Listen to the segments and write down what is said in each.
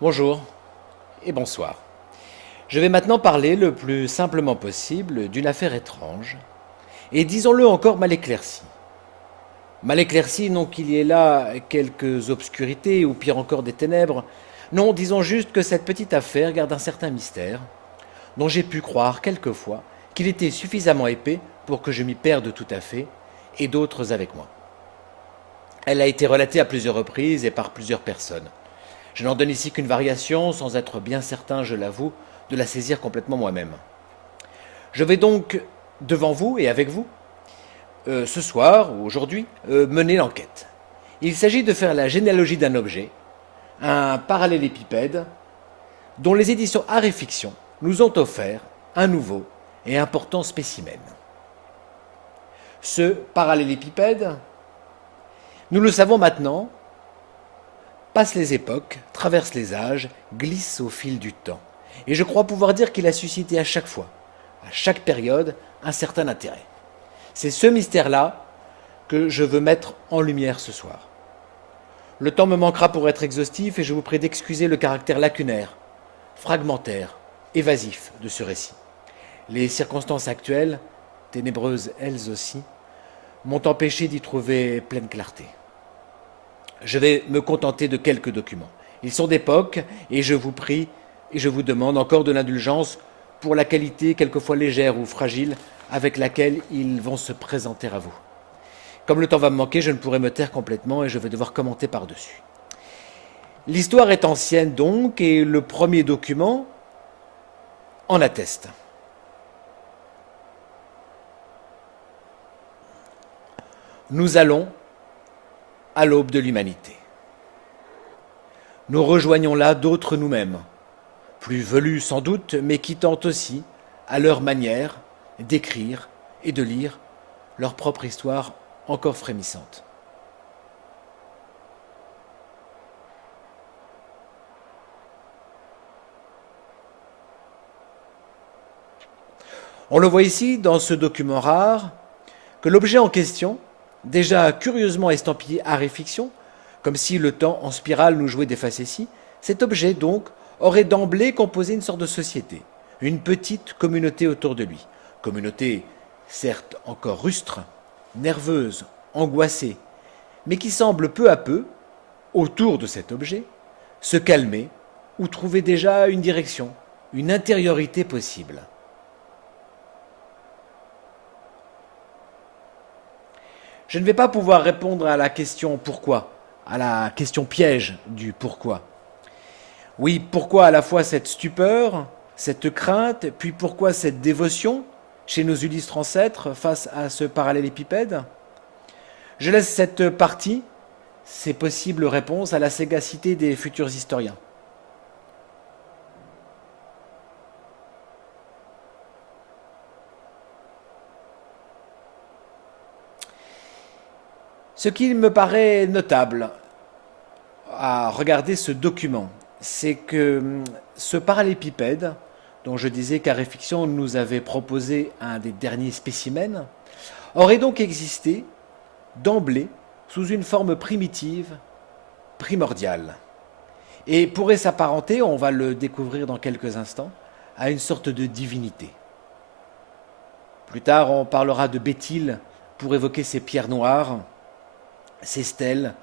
Bonjour et bonsoir. Je vais maintenant parler le plus simplement possible d'une affaire étrange, et disons-le encore mal éclaircie. Mal éclaircie, non qu'il y ait là quelques obscurités, ou pire encore des ténèbres, non, disons juste que cette petite affaire garde un certain mystère, dont j'ai pu croire quelquefois qu'il était suffisamment épais pour que je m'y perde tout à fait, et d'autres avec moi. Elle a été relatée à plusieurs reprises et par plusieurs personnes. Je n'en donne ici qu'une variation, sans être bien certain, je l'avoue, de la saisir complètement moi-même. Je vais donc, devant vous et avec vous, ce soir ou aujourd'hui, mener l'enquête. Il s'agit de faire la généalogie d'un objet, un parallélépipède, dont les éditions Art et Fiction nous ont offert un nouveau et important spécimen. Ce parallélépipède, nous le savons maintenant, passe les époques, traverse les âges, glisse au fil du temps. Et je crois pouvoir dire qu'il a suscité à chaque fois, à chaque période, un certain intérêt. C'est ce mystère-là que je veux mettre en lumière ce soir. Le temps me manquera pour être exhaustif et je vous prie d'excuser le caractère lacunaire, fragmentaire, évasif de ce récit. Les circonstances actuelles, ténébreuses elles aussi, m'ont empêché d'y trouver pleine clarté. Je vais me contenter de quelques documents. Ils sont d'époque et je vous prie et je vous demande encore de l'indulgence pour la qualité quelquefois légère ou fragile avec laquelle ils vont se présenter à vous. Comme le temps va me manquer, je ne pourrai me taire complètement et je vais devoir commenter par-dessus. L'histoire est ancienne donc et le premier document en atteste. Nous allons à l'aube de l'humanité. Nous rejoignons là d'autres nous-mêmes, plus velus sans doute, mais qui tentent aussi, à leur manière, d'écrire et de lire leur propre histoire encore frémissante. On le voit ici, dans ce document rare, que l'objet en question, déjà curieusement estampillé art et fiction, comme si le temps en spirale nous jouait des facéties, cet objet donc aurait d'emblée composé une sorte de société, une petite communauté autour de lui. Communauté certes encore rustre, nerveuse, angoissée, mais qui semble peu à peu, autour de cet objet, se calmer ou trouver déjà une direction, une intériorité possible. Je ne vais pas pouvoir répondre à la question pourquoi, à la question piège du pourquoi. Oui, pourquoi à la fois cette stupeur, cette crainte, puis pourquoi cette dévotion chez nos illustres ancêtres face à ce parallélépipède? Je laisse cette partie, ces possibles réponses, à la sagacité des futurs historiens. Ce qui me paraît notable à regarder ce document, c'est que ce parallépipède, dont je disais qu'Aréfiction nous avait proposé un des derniers spécimens, aurait donc existé d'emblée sous une forme primitive, primordiale, et pourrait s'apparenter, on va le découvrir dans quelques instants, à une sorte de divinité. Plus tard, on parlera de Béthyle pour évoquer ces pierres noires, ces stèles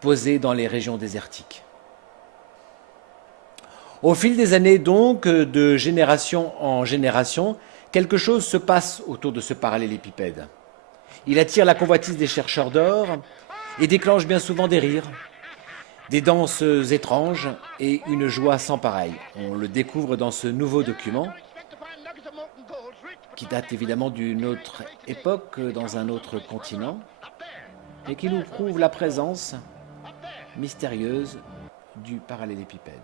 posées dans les régions désertiques. Au fil des années, donc, de génération en génération, quelque chose se passe autour de ce parallélépipède. Il attire la convoitise des chercheurs d'or et déclenche bien souvent des rires, des danses étranges et une joie sans pareille. On le découvre dans ce nouveau document, qui date évidemment d'une autre époque, dans un autre continent, et qui nous prouve la présence mystérieuse du parallélépipède.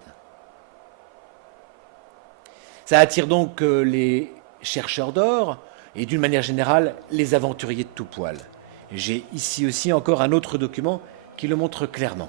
Ça attire donc les chercheurs d'or et d'une manière générale les aventuriers de tout poil. J'ai ici aussi encore un autre document qui le montre clairement.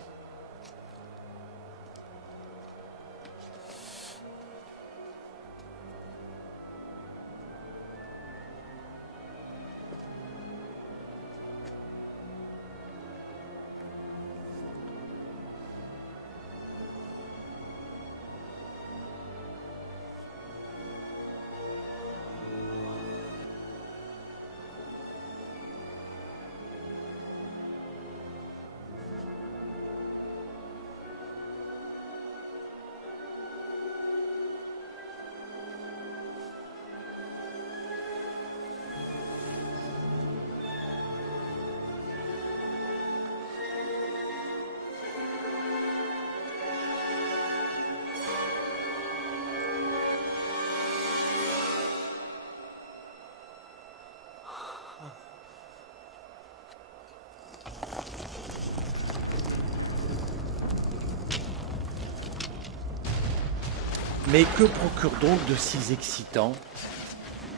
Mais que procure donc de si excitant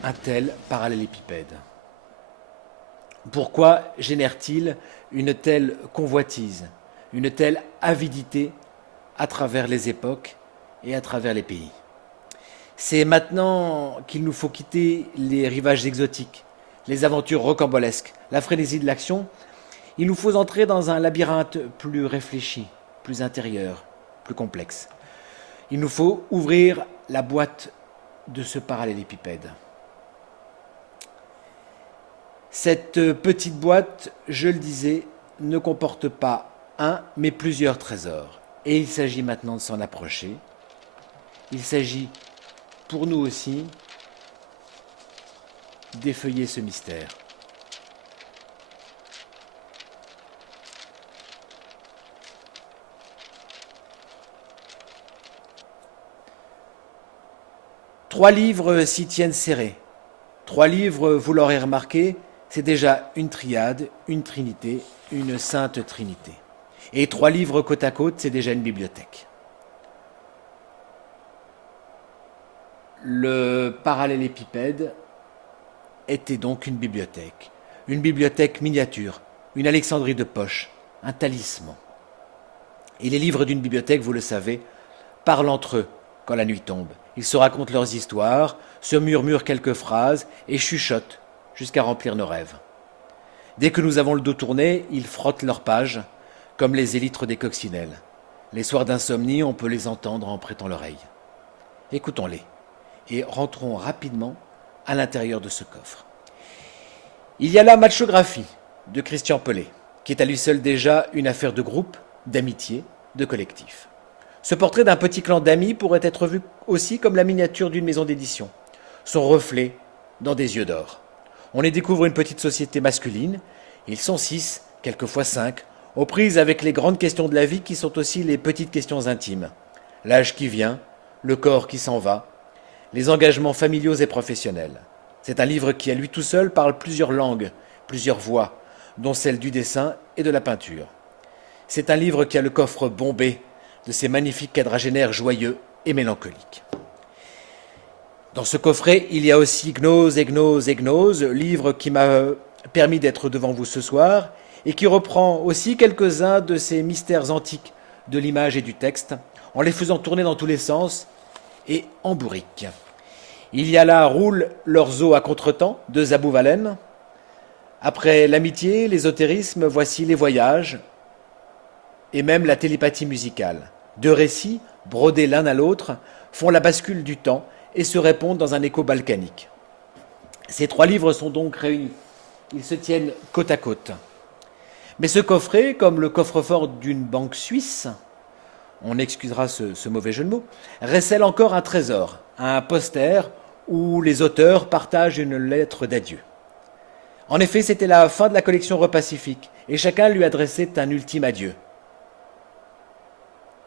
un tel parallélépipède? Pourquoi génère-t-il une telle convoitise, une telle avidité à travers les époques et à travers les pays? C'est maintenant qu'il nous faut quitter les rivages exotiques, les aventures rocambolesques, la frénésie de l'action. Il nous faut entrer dans un labyrinthe plus réfléchi, plus intérieur, plus complexe. Il nous faut ouvrir la boîte de ce parallélépipède. Cette petite boîte, je le disais, ne comporte pas un, mais plusieurs trésors. Et il s'agit maintenant de s'en approcher. Il s'agit, pour nous aussi, d'effeuiller ce mystère. Trois livres s'y tiennent serrés. Trois livres, vous l'aurez remarqué, c'est déjà une triade, une trinité, une sainte trinité. Et trois livres côte à côte, c'est déjà une bibliothèque. Le parallélépipède était donc une bibliothèque miniature, une Alexandrie de poche, un talisman. Et les livres d'une bibliothèque, vous le savez, parlent entre eux quand la nuit tombe. Ils se racontent leurs histoires, se murmurent quelques phrases et chuchotent jusqu'à remplir nos rêves. Dès que nous avons le dos tourné, ils frottent leurs pages comme les élytres des coccinelles. Les soirs d'insomnie, on peut les entendre en prêtant l'oreille. Écoutons-les et rentrons rapidement à l'intérieur de ce coffre. Il y a la Machographie de Christian Pellet, qui est à lui seul déjà une affaire de groupe, d'amitié, de collectif. Ce portrait d'un petit clan d'amis pourrait être vu aussi comme la miniature d'une maison d'édition, son reflet dans des yeux d'or. On y découvre une petite société masculine, ils sont 6, quelquefois 5, aux prises avec les grandes questions de la vie qui sont aussi les petites questions intimes. L'âge qui vient, le corps qui s'en va, les engagements familiaux et professionnels. C'est un livre qui, à lui tout seul, parle plusieurs langues, plusieurs voix, dont celle du dessin et de la peinture. C'est un livre qui a le coffre bombé de ces magnifiques quadragénaires joyeux et mélancoliques. Dans ce coffret, il y a aussi Gnose et Gnose et Gnose, livre qui m'a permis d'être devant vous ce soir et qui reprend aussi quelques-uns de ces mystères antiques de l'image et du texte, en les faisant tourner dans tous les sens et en bourrique. Il y a là Roulent leurs os à contretemps de Zabou Valen. Après l'amitié, l'ésotérisme, voici les voyages et même la télépathie musicale. Deux récits, brodés l'un à l'autre, font la bascule du temps et se répondent dans un écho balkanique. Ces trois livres sont donc réunis. Ils se tiennent côte à côte. Mais ce coffret, comme le coffre-fort d'une banque suisse, on excusera ce mauvais jeu de mots, recèle encore un trésor, un poster où les auteurs partagent une lettre d'adieu. En effet, c'était la fin de la collection Repacifique et chacun lui adressait un ultime adieu,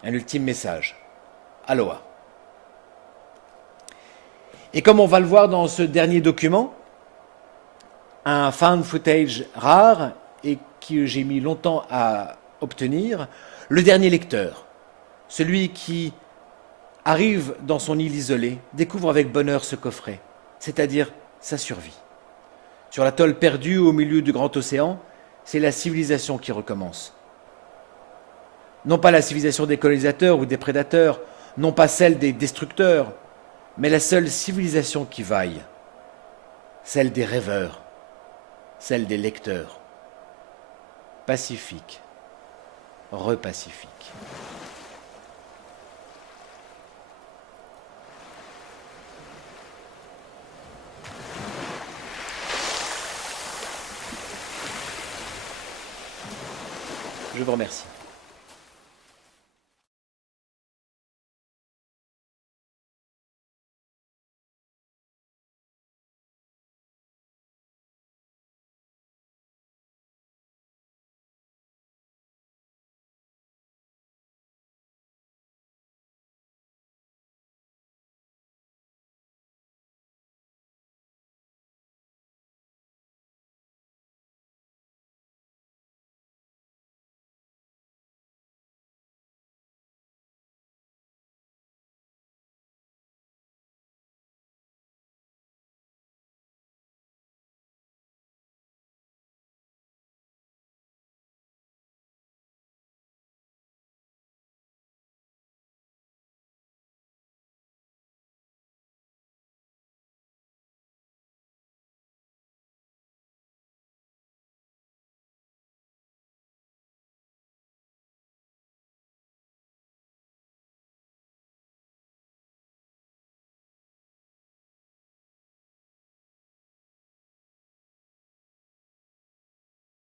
un ultime message. Aloha. Et comme on va le voir dans ce dernier document, un found footage rare et que j'ai mis longtemps à obtenir, le dernier lecteur, celui qui arrive dans son île isolée, découvre avec bonheur ce coffret, c'est-à-dire sa survie. Sur l'atoll perdu au milieu du grand océan, c'est la civilisation qui recommence. Non pas la civilisation des colonisateurs ou des prédateurs, non pas celle des destructeurs, mais la seule civilisation qui vaille, celle des rêveurs, celle des lecteurs. Pacifique, repacifique. Je vous remercie.